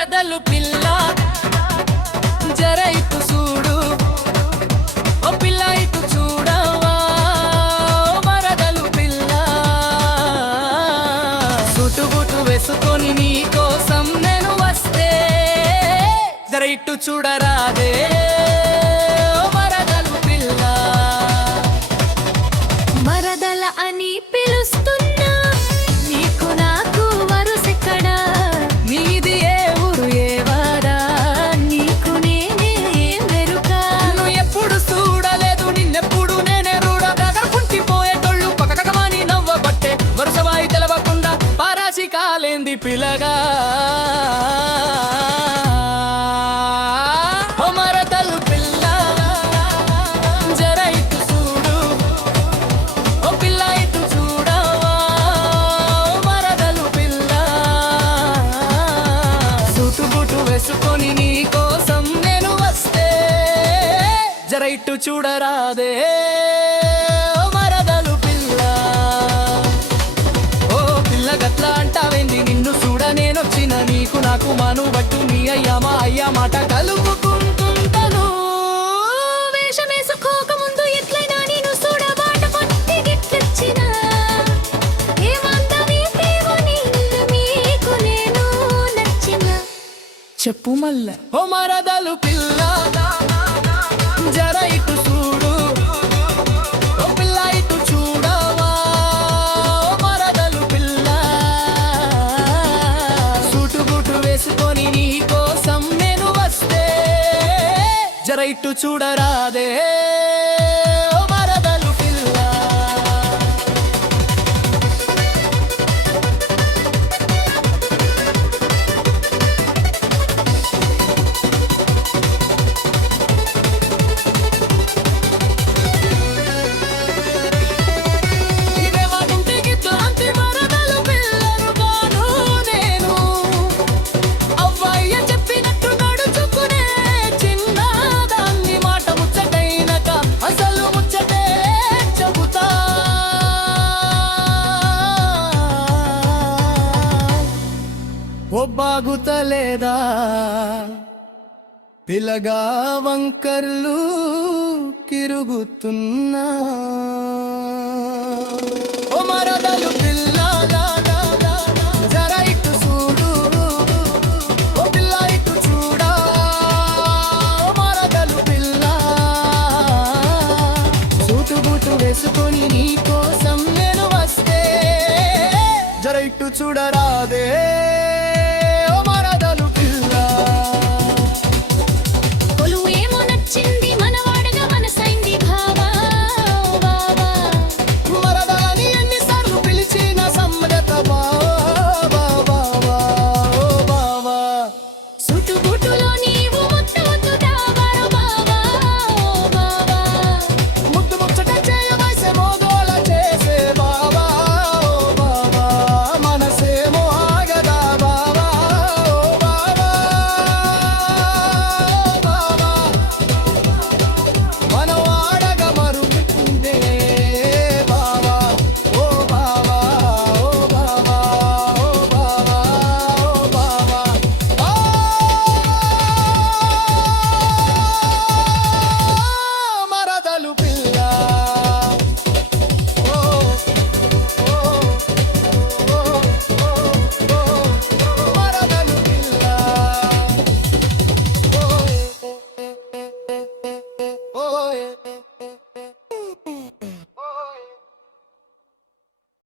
మరదలు పిల్ల జర ఇటు చూడు, ఓ పిల్ల ఇటు చూడవా, మరదలు పిల్ల సుటుబుటు వేసుకొని నీ కోసం నేను వస్తే జర ఇటు చూడరాదే మరదలు పిల్ల. మరదల అని పిలుస్తున్నా నీకు నాకు వరుసెక్కడా, నీది ఏ ఊరు ఏ వాడా, నీకు నేనే వెరుక. నువ్వు ఎప్పుడు చూడలేదు నిన్నెప్పుడు నేనే రూడ, కుంటిపోయేటోళ్ళు పకటకమాని నవ్వబట్టే వరుసవాయి తెలవకుండా పారాసి కాలేంది పిల్లగా. ఓ మరదలు పిల్ల జర ఇటు చూడు, ఓ పిల్ల ఇటు చూడవా, మరదలు పిల్ల సుటుబుటు వేసుకొని నీ కోసం నేను వస్తే జర ఇటు చూడరాదే ఓ మరదలు పిల్ల. ఓ పిల్ల గట్ల అంటావేంది, నిన్ను చూడ నేనొచ్చిన నీకు నాకు మాను బట్టు మీ అయ్యా మా అయ్యా మాట కలుపుకుంటుంటను. వేషమేసుకోక ముందు ఎట్లయినా నేను చూడబాట పట్టి గిట్లొచ్చినా, ఏమంతమేమో నిన్ను మీకు నేను నచ్చిన. చెప్పు మల్ల ఓ మరదలు పిల్ల జర ఇటు చూడు, ఓ పిల్ల ఇటు చూడవా, ఓ మరదలు పిల్ల సుటుబుటు వేసుకొని నీ కోసం నేను వస్తే జర ఇటు చూడరాదే ఓ మరదలు పిల్ల. ఇదే వాటింటికి తాంతి మరదలు పిల్లను కాను నేను, అవ్వయ్య చెప్పినట్టు నడుచుకునే చిన్నదాన్ని మాట ముచ్చటైనక అసలు ముచ్చటే చెబుతా. ఓ బాగుతలేదా పిల్లగా వంకర్లు కిరుగుతున్నా, ఓ మరదలు పిల్లగా